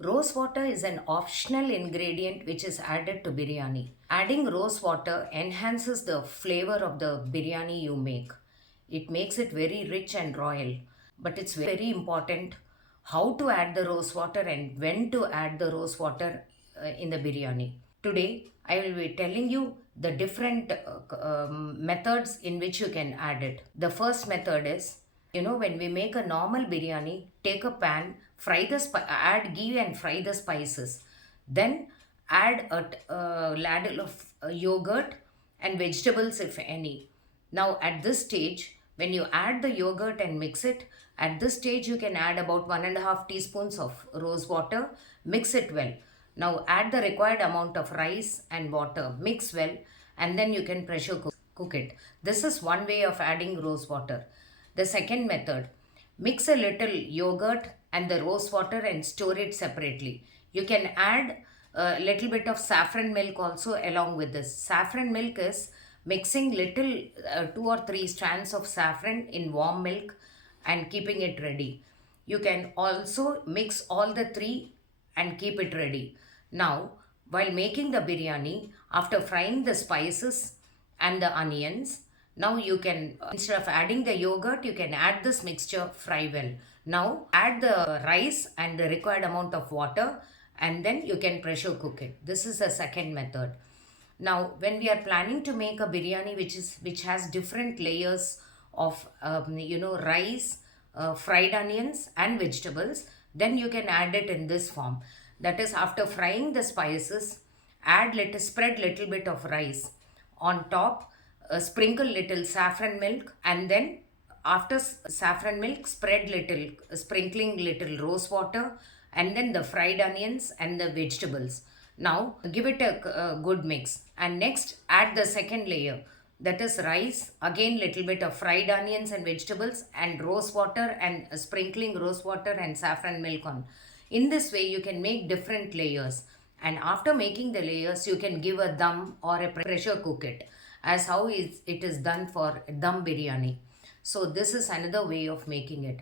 Rose water is an optional ingredient which is added to biryani. Adding rose water enhances the flavor of the biryani you make. It makes it very rich and royal. But it's very important how to add the rose water and when to add the rose water in the biryani. Today, I will be telling you the different methods in which you can add it. The first method is, when we make a normal biryani, take a pan, add ghee and fry the spices. Then add a ladle of yogurt and vegetables if any. Now at this stage, when you add the yogurt and mix it, at this stage you can add about 1.5 teaspoons of rose water, mix it well. Now add the required amount of rice and water, mix well, and then you can pressure cook it. This is one way of adding rose water. The second method, mix a little yogurt and the rose water and store it separately. You can add a little bit of saffron milk also along with this. Saffron milk is mixing little 2 or 3 strands of saffron in warm milk and keeping it ready. You can also mix all the three and keep it ready. Now, while making the biryani, after frying the spices and the onions, now you can, instead of adding the yogurt, you can add this mixture, fry well. Now add the rice and the required amount of water and then you can pressure cook it. This is the second method. Now, when we are planning to make a biryani which has different layers of rice, fried onions and vegetables, then you can add it in this form. That is, after frying the spices, spread little bit of rice on top, sprinkle little saffron milk, and then after saffron milk, sprinkling little rose water, and then the fried onions and the vegetables. Now give it a good mix, and next add the second layer, that is rice, again little bit of fried onions and vegetables and rose water, and sprinkling rose water and saffron milk on. In this way you can make different layers, and after making the layers you can give a dum or a pressure cook it, as how it is done for dum biryani. So this is another way of making it.